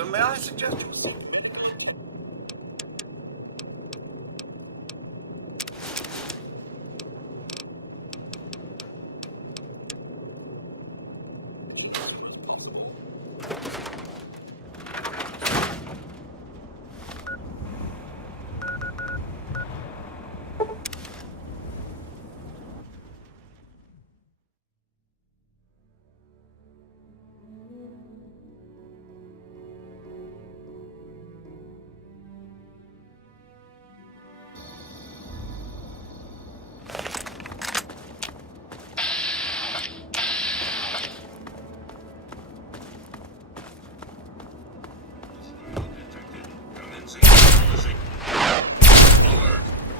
Madam, may I suggest you seek medical care?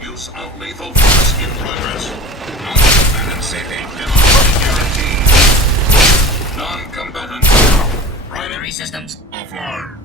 Use of lethal force in progress. Non-combatant safety guaranteed. Non-combatant. Primary systems offline.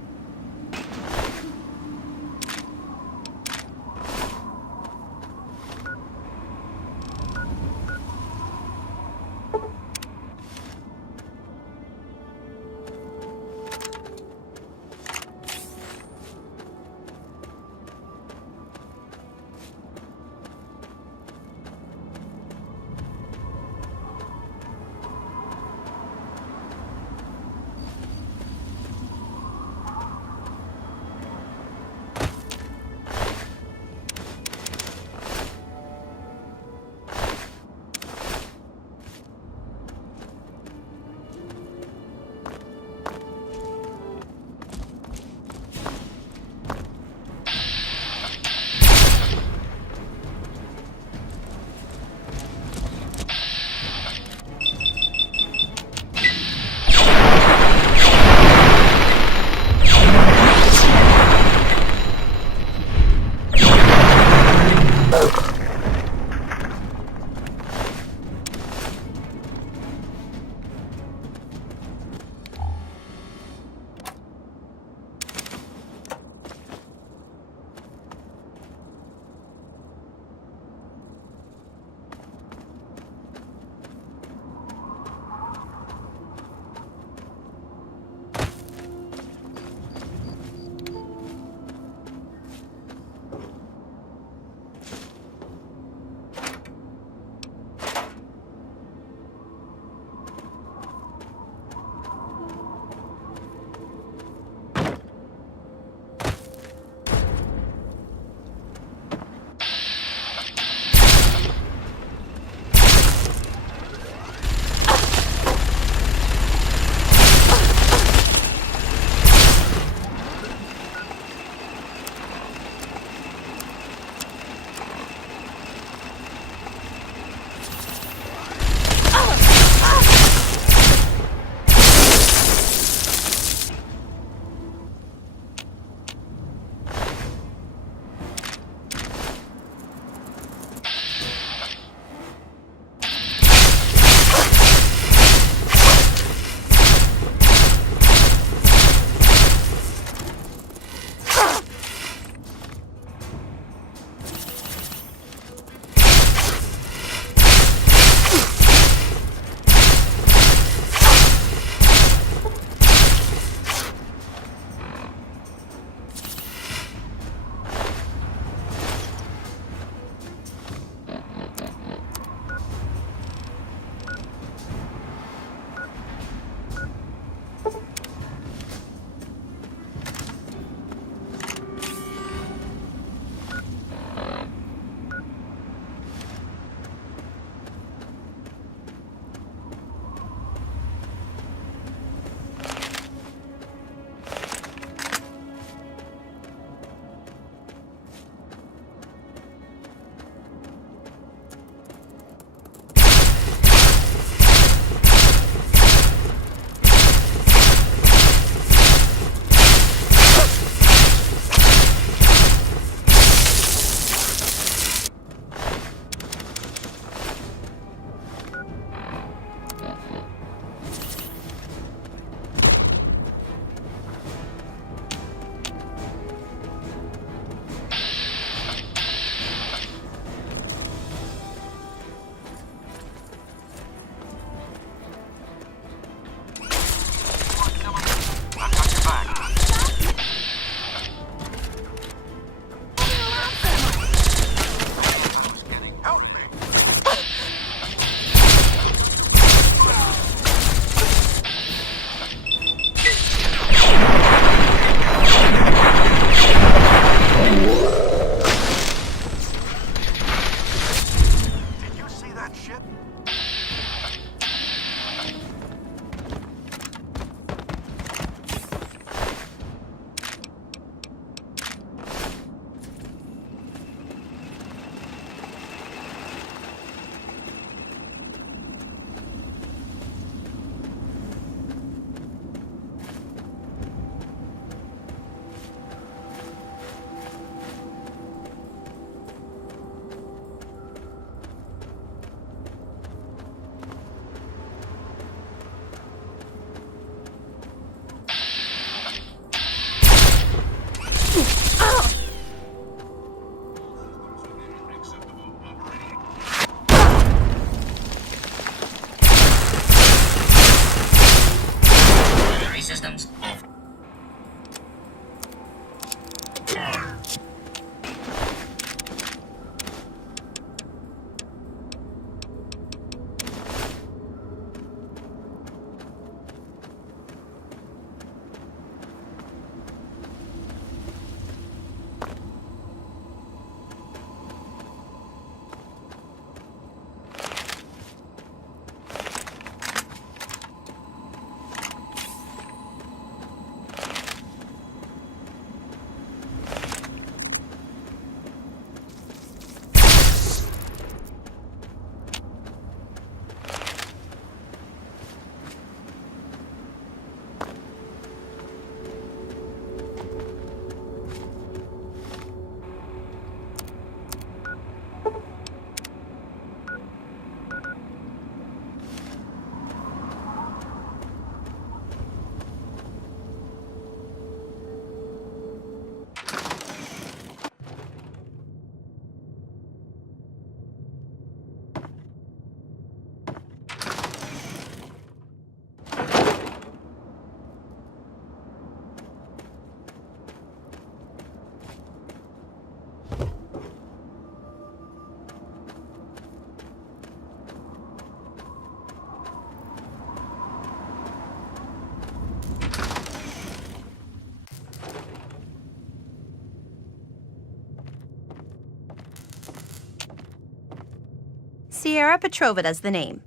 Sierra Petrovida's the name.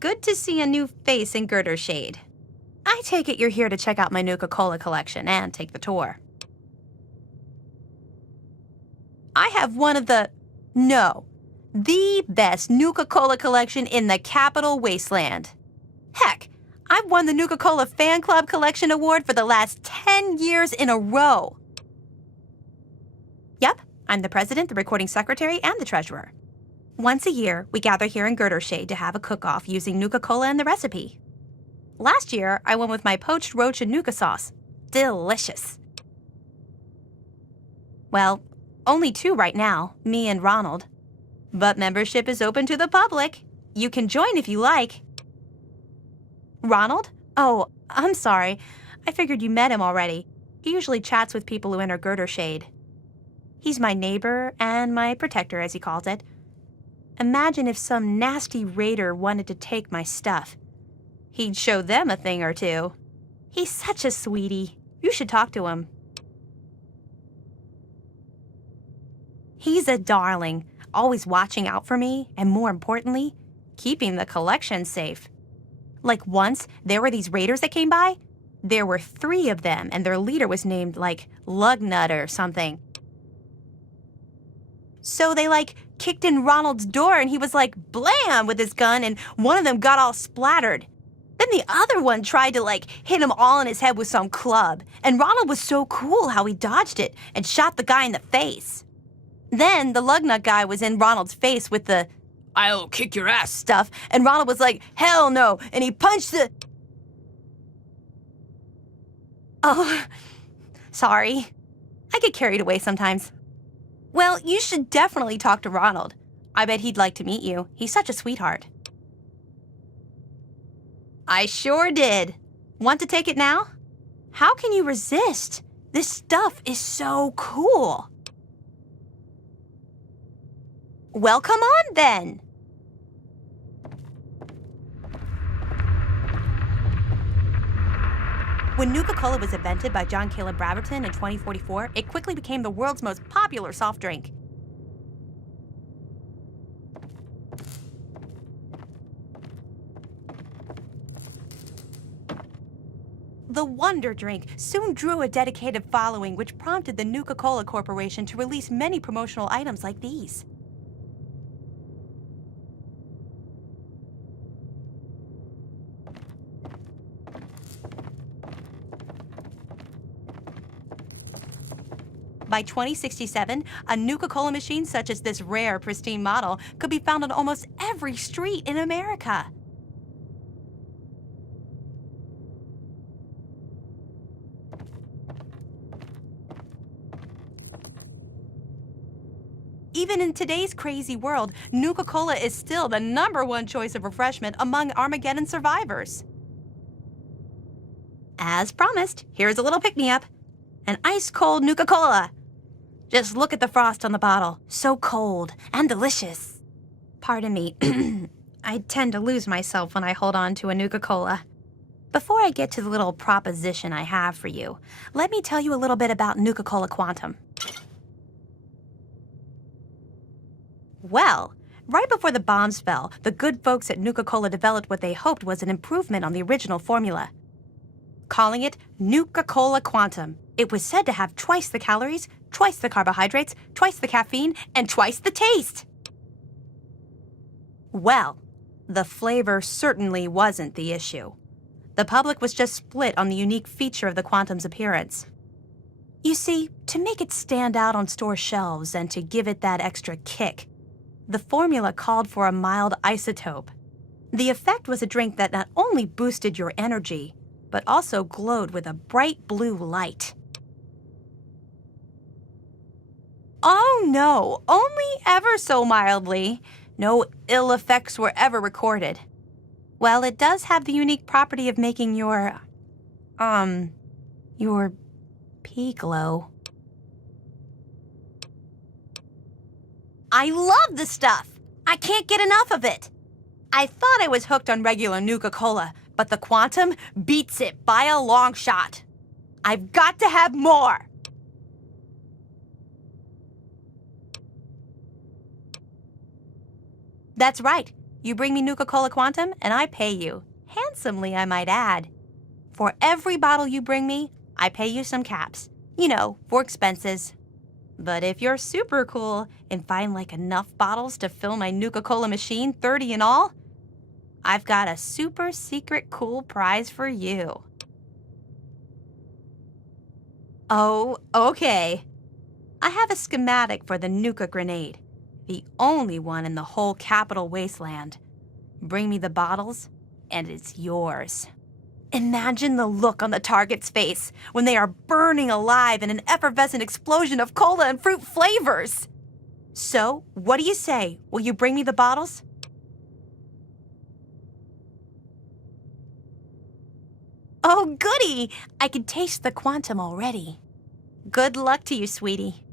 Good to see a new face in Girder Shade. I take it you're here to check out my Nuka-Cola collection and take the tour. I have one of the best Nuka-Cola collection in the Capital Wasteland. Heck, I've won the Nuka-Cola Fan Club Collection Award for the last 10 years in a row. Yep, I'm the president, the recording secretary, and the treasurer. Once a year, we gather here in Girder Shade to have a cook-off using Nuka-Cola and the recipe. Last year, I went with my poached roach and Nuka sauce. Delicious. Well, only 2 right now, me and Ronald. But membership is open to the public. You can join if you like. Ronald? Oh, I'm sorry. I figured you met him already. He usually chats with people who enter Girder Shade. He's my neighbor and my protector, as he calls it. Imagine if some nasty raider wanted to take my stuff. He'd show them a thing or two. He's such a sweetie. You should talk to him. He's a darling, always watching out for me, and more importantly, keeping the collection safe. Like once, there were these raiders that came by. There were 3 of them, and their leader was named, like, Lugnut or something. So they, kicked in Ronald's door, and he was blam with his gun, and one of them got all splattered. Then the other one tried to, hit him all in his head with some club, and Ronald was so cool how he dodged it and shot the guy in the face. Then the Lugnut guy was in Ronald's face with the "I'll kick your ass" stuff, and Ronald was like, "Hell no," and he punched the... Oh, sorry. I get carried away sometimes. Well, you should definitely talk to Ronald. I bet he'd like to meet you. He's such a sweetheart. I sure did. Want to take it now? How can you resist? This stuff is so cool. Well, come on then. When Nuka-Cola was invented by John Caleb Braverton in 2044, it quickly became the world's most popular soft drink. The Wonder Drink soon drew a dedicated following, which prompted the Nuka-Cola Corporation to release many promotional items like these. By 2067, a Nuka-Cola machine such as this rare, pristine model could be found on almost every street in America. Even in today's crazy world, Nuka-Cola is still the #1 choice of refreshment among Armageddon survivors. As promised, here's a little pick-me-up. An ice-cold Nuka-Cola. Just look at the frost on the bottle. So cold and delicious. Pardon me. I tend to lose myself when I hold on to a Nuka-Cola. Before I get to the little proposition I have for you, let me tell you a little bit about Nuka-Cola Quantum. Well, right before the bombs fell, the good folks at Nuka-Cola developed what they hoped was an improvement on the original formula. Calling it Nuka-Cola Quantum. It was said to have twice the calories, twice the carbohydrates, twice the caffeine, and twice the taste. Well, the flavor certainly wasn't the issue. The public was just split on the unique feature of the Quantum's appearance. You see, to make it stand out on store shelves and to give it that extra kick, the formula called for a mild isotope. The effect was a drink that not only boosted your energy, but also glowed with a bright blue light. Oh no, only ever so mildly. No ill effects were ever recorded. Well, it does have the unique property of making your pee glow. I love the stuff! I can't get enough of it! I thought I was hooked on regular Nuka-Cola, but the Quantum beats it by a long shot. I've got to have more! That's right. You bring me Nuka-Cola Quantum, and I pay you. Handsomely, I might add. For every bottle you bring me, I pay you some caps. You know, for expenses. But if you're super cool and find like enough bottles to fill my Nuka-Cola machine, 30 in all, I've got a super secret cool prize for you. Oh, okay. I have a schematic for the Nuka grenade, the only one in the whole Capital Wasteland. Bring me the bottles, and it's yours. Imagine the look on the target's face when they are burning alive in an effervescent explosion of cola and fruit flavors. So, what do you say? Will you bring me the bottles? Oh, goody! I can taste the quantum already. Good luck to you, sweetie.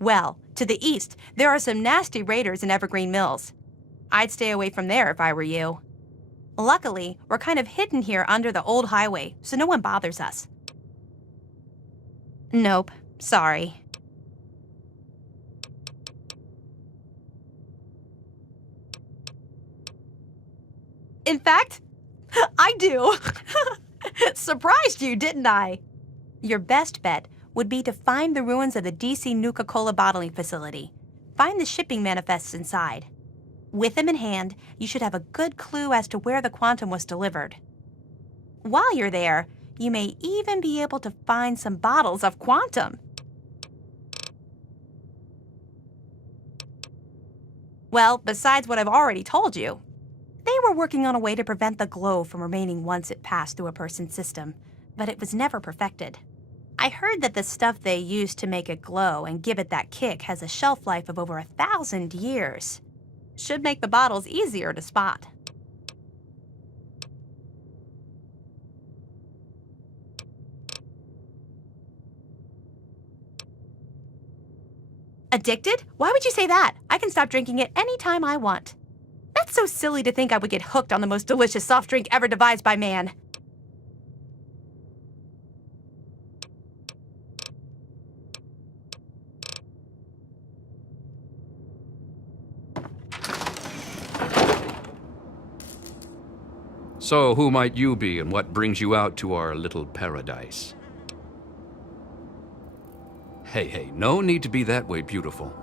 Well, to the east, there are some nasty raiders in Evergreen Mills. I'd stay away from there if I were you. Luckily, we're kind of hidden here under the old highway, so no one bothers us. Nope, sorry. In fact, I do. Surprised you, didn't I? Your best bet would be to find the ruins of the DC Nuka-Cola bottling facility. Find the shipping manifests inside. With them in hand, you should have a good clue as to where the quantum was delivered. While you're there, you may even be able to find some bottles of quantum. Well, besides what I've already told you, they were working on a way to prevent the glow from remaining once it passed through a person's system, but it was never perfected. I heard that the stuff they use to make it glow and give it that kick has a shelf life of over 1,000 years. Should make the bottles easier to spot. Addicted? Why would you say that? I can stop drinking it anytime I want. That's so silly to think I would get hooked on the most delicious soft drink ever devised by man. So, who might you be and what brings you out to our little paradise? Hey, no need to be that way, beautiful.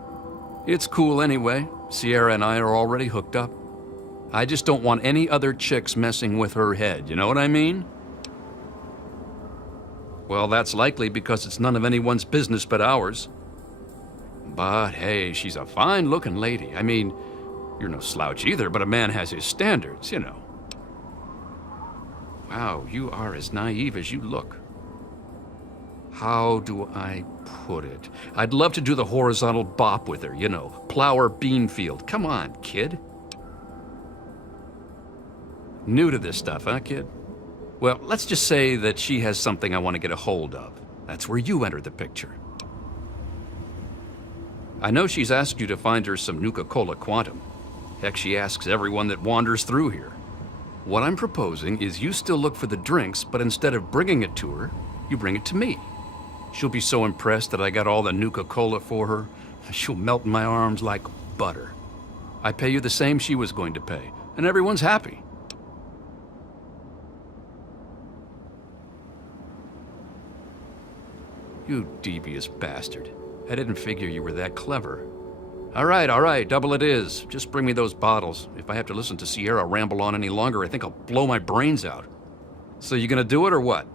It's cool anyway. Sierra and I are already hooked up. I just don't want any other chicks messing with her head, you know what I mean? Well, that's likely because it's none of anyone's business but ours. But hey, she's a fine-looking lady. I mean, you're no slouch either, but a man has his standards, you know. Wow, you are as naive as you look. How do I put it? I'd love to do the horizontal bop with her, you know, plow her bean field. Come on, kid. New to this stuff, huh, kid? Well, let's just say that she has something I want to get a hold of. That's where you enter the picture. I know she's asked you to find her some Nuka-Cola Quantum. Heck, she asks everyone that wanders through here. What I'm proposing is you still look for the drinks, but instead of bringing it to her, you bring it to me. She'll be so impressed that I got all the Nuka-Cola for her, she'll melt in my arms like butter. I pay you the same she was going to pay, and everyone's happy. You devious bastard. I didn't figure you were that clever. All right, double it is. Just bring me those bottles. If I have to listen to Sierra ramble on any longer, I think I'll blow my brains out. So you gonna do it or what?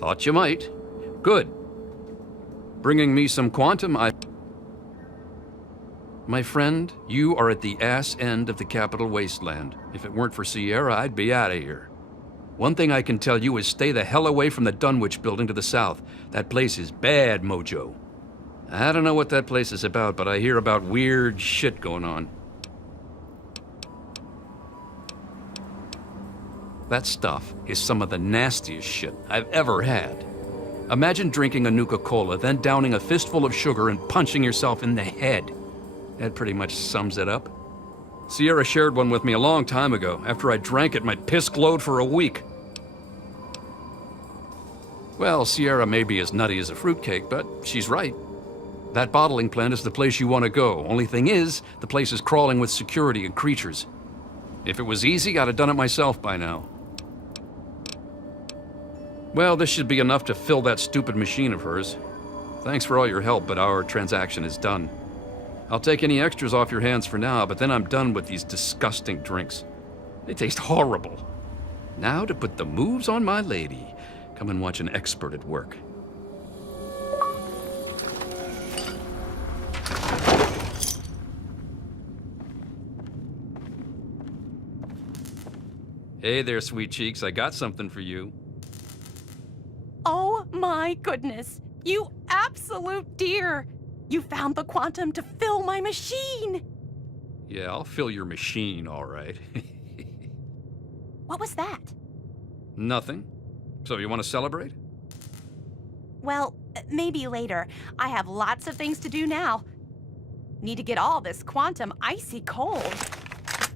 Thought you might. Good. Bringing me some quantum, My friend, you are at the ass end of the Capital Wasteland. If it weren't for Sierra, I'd be out of here. One thing I can tell you is stay the hell away from the Dunwich building to the south. That place is bad mojo. I don't know what that place is about, but I hear about weird shit going on. That stuff is some of the nastiest shit I've ever had. Imagine drinking a Nuka-Cola, then downing a fistful of sugar and punching yourself in the head. That pretty much sums it up. Sierra shared one with me a long time ago. After I drank it, my piss glowed for a week. Well, Sierra may be as nutty as a fruitcake, but she's right. That bottling plant is the place you want to go. Only thing is, the place is crawling with security and creatures. If it was easy, I'd have done it myself by now. Well, this should be enough to fill that stupid machine of hers. Thanks for all your help, but our transaction is done. I'll take any extras off your hands for now, but then I'm done with these disgusting drinks. They taste horrible. Now to put the moves on my lady. Come and watch an expert at work. Hey there, sweet cheeks. I got something for you. Oh my goodness! You absolute dear! You found the quantum to fill my machine! Yeah, I'll fill your machine, all right. What was that? Nothing. So you want to celebrate? Well, maybe later. I have lots of things to do now. Need to get all this quantum icy cold.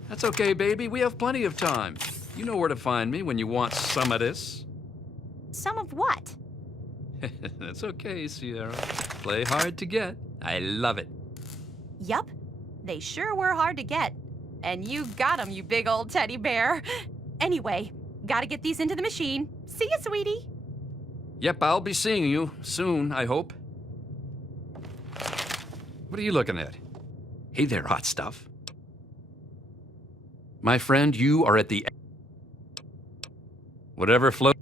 That's okay, baby. We have plenty of time. You know where to find me when you want some of this. Some of what? That's okay, Sierra. Play hard to get. I love it. Yup, they sure were hard to get. And you got 'em, you big old teddy bear. Anyway, gotta get these into the machine. See ya, sweetie. Yep, I'll be seeing you soon, I hope. What are you looking at? Hey there, hot stuff. My friend, you are at the... Whatever floats...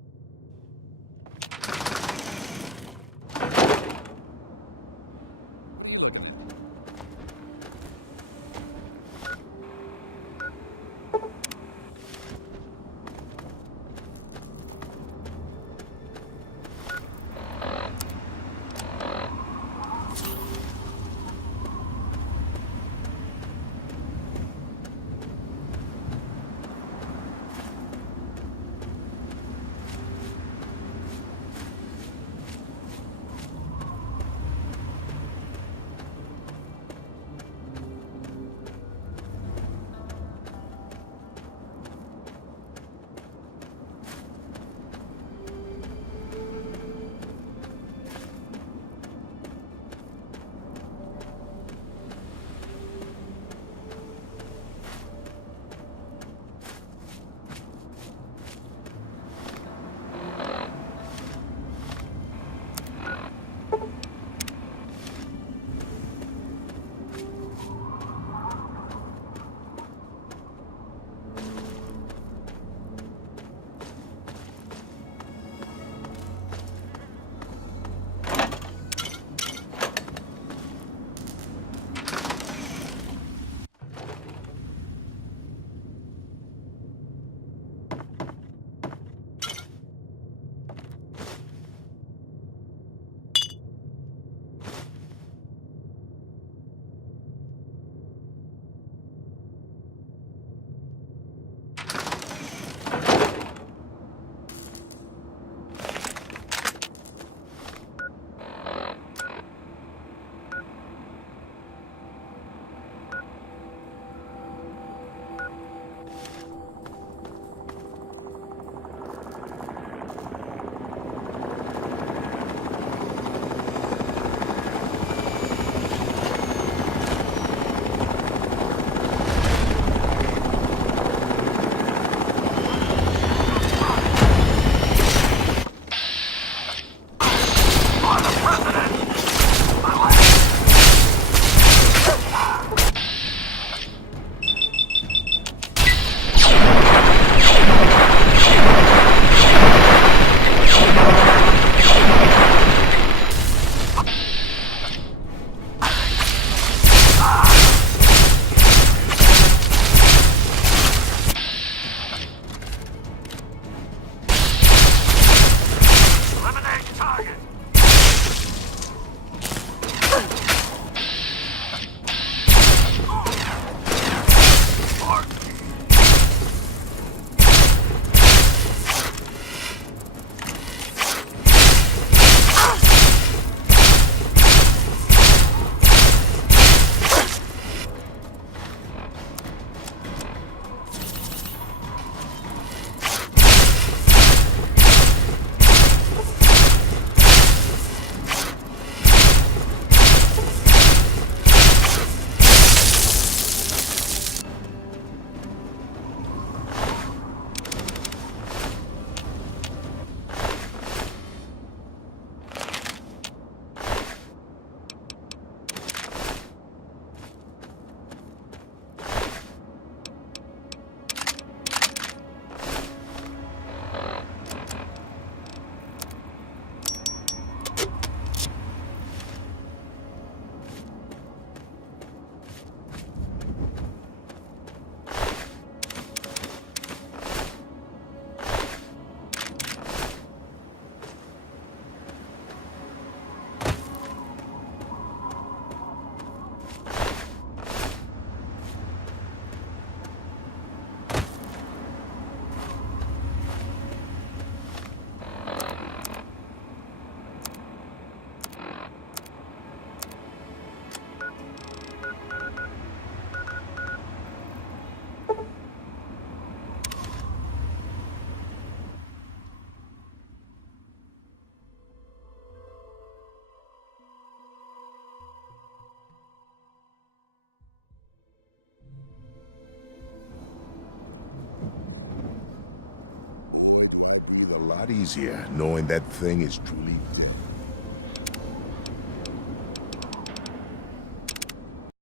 Breathe a lot easier knowing that thing is truly dead.